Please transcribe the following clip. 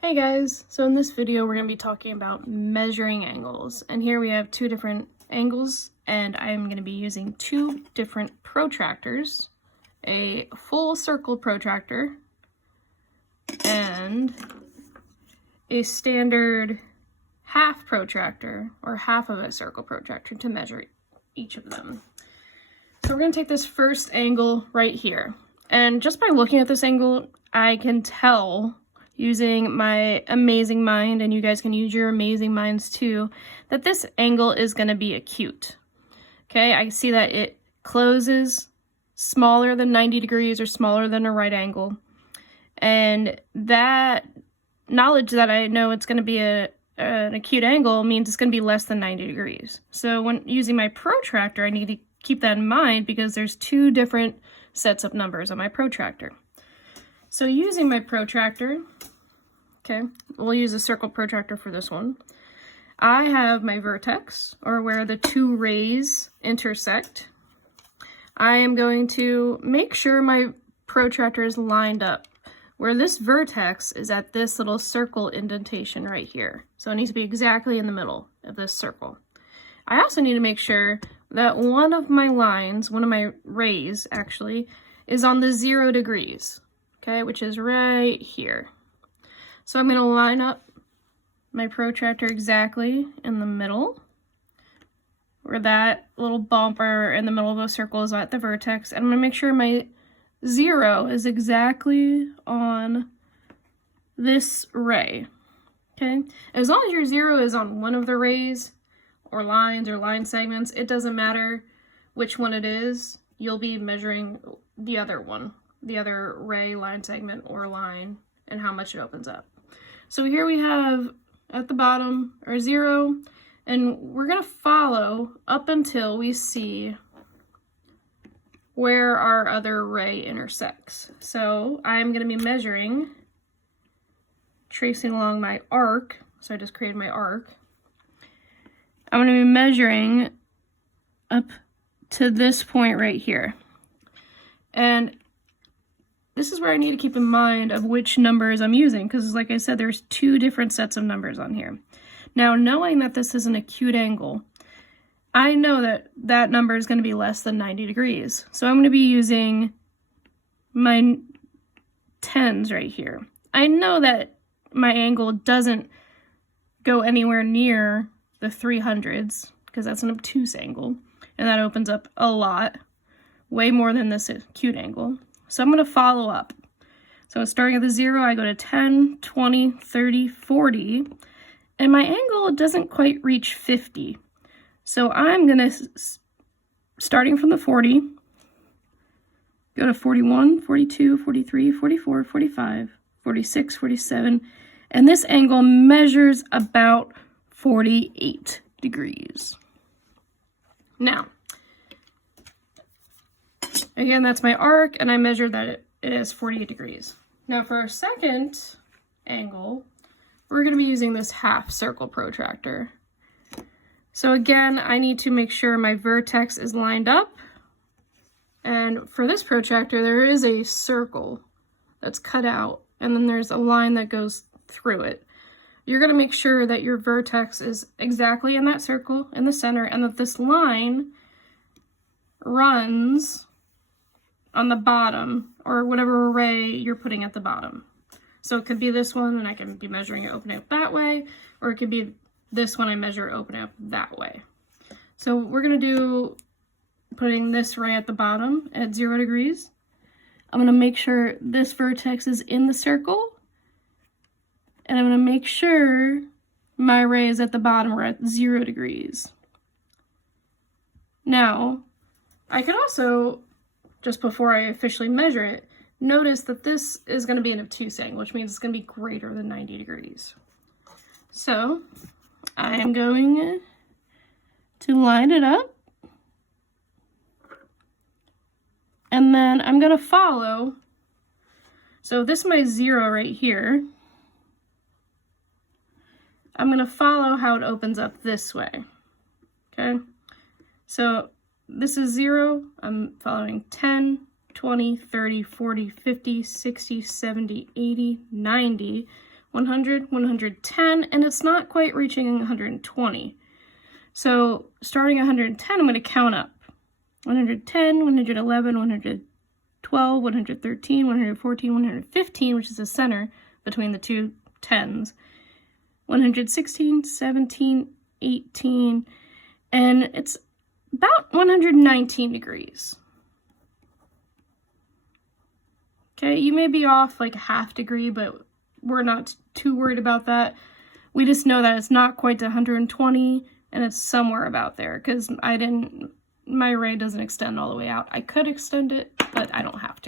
Hey guys, so in this video we're going to be talking about measuring angles, and here we have two different angles and I'm going to be using two different protractors, a full circle protractor and a standard half protractor or half of a circle protractor to measure each of them. So we're going to take this first angle right here, and just by looking at this angle I can tell using my amazing mind, and you guys can use your amazing minds too, that this angle is going to be acute. Okay, I see that it closes smaller than 90 degrees or smaller than a right angle. And that knowledge that I know it's going to be an acute angle means it's going to be less than 90 degrees. So when using my protractor, I need to keep that in mind because there's two different sets of numbers on my protractor. So using my protractor, okay, we'll use a circle protractor for this one. I have my vertex, or where the two rays intersect. I am going to make sure my protractor is lined up where this vertex is at this little circle indentation right here. So it needs to be exactly in the middle of this circle. I also need to make sure that one of my lines, one of my rays actually, is on the 0 degrees. Okay, which is right here. So I'm going to line up my protractor exactly in the middle, where that little bumper in the middle of the circle is at the vertex, and I'm going to make sure my 0 is exactly on this ray. Okay, as long as your 0 is on one of the rays or lines or line segments, it doesn't matter which one it is, you'll be measuring the other one, the other ray, line segment, or line, and how much it opens up. So here we have at the bottom our 0, and we're going to follow up until we see where our other ray intersects. So I'm going to be measuring, tracing along my arc, so I just created my arc. I'm going to be measuring up to this point right here. And this is where I need to keep in mind of which numbers I'm using, because like I said, there's two different sets of numbers on here. Now, knowing that this is an acute angle, I know that that number is going to be less than 90 degrees. So I'm going to be using my 10s right here. I know that my angle doesn't go anywhere near the 300s, because that's an obtuse angle, and that opens up a lot, way more than this acute angle. So I'm going to follow up. So starting at the 0, I go to 10, 20, 30, 40, and my angle doesn't quite reach 50. So I'm going to, starting from the 40, go to 41, 42, 43, 44, 45, 46, 47, and this angle measures about 48 degrees. Now, again, that's my arc, and I measured that it is 48 degrees. Now for our second angle, we're going to be using this half circle protractor. So again, I need to make sure my vertex is lined up. And for this protractor, there is a circle that's cut out, and then there's a line that goes through it. You're going to make sure that your vertex is exactly in that circle in the center, and that this line runs on the bottom, or whatever array you're putting at the bottom. So it could be this one, and I can be measuring it opening up that way, or it could be this one, I measure it opening up that way. So we're going to do putting this ray at the bottom at 0 degrees. I'm going to make sure this vertex is in the circle, and I'm going to make sure my rays at the bottom are at 0 degrees. Now, I could also, just before I officially measure it, notice that this is going to be an obtuse angle, which means it's going to be greater than 90 degrees. So I am going to line it up, and then I'm going to follow. So this is my 0 right here. I'm going to follow how it opens up this way. Okay, so this is 0, I'm following 10, 20, 30, 40, 50, 60, 70, 80, 90, 100, 110, and it's not quite reaching 120. So starting at 110, I'm going to count up. 110, 111, 112, 113, 114, 115, which is the center between the two 10s. 116, 17, 18, and it's about 119 degrees. Okay, you may be off like a half degree, but we're not too worried about that. We just know that it's not quite to 120, and it's somewhere about there, because my array doesn't extend all the way out. I could extend it, but I don't have to.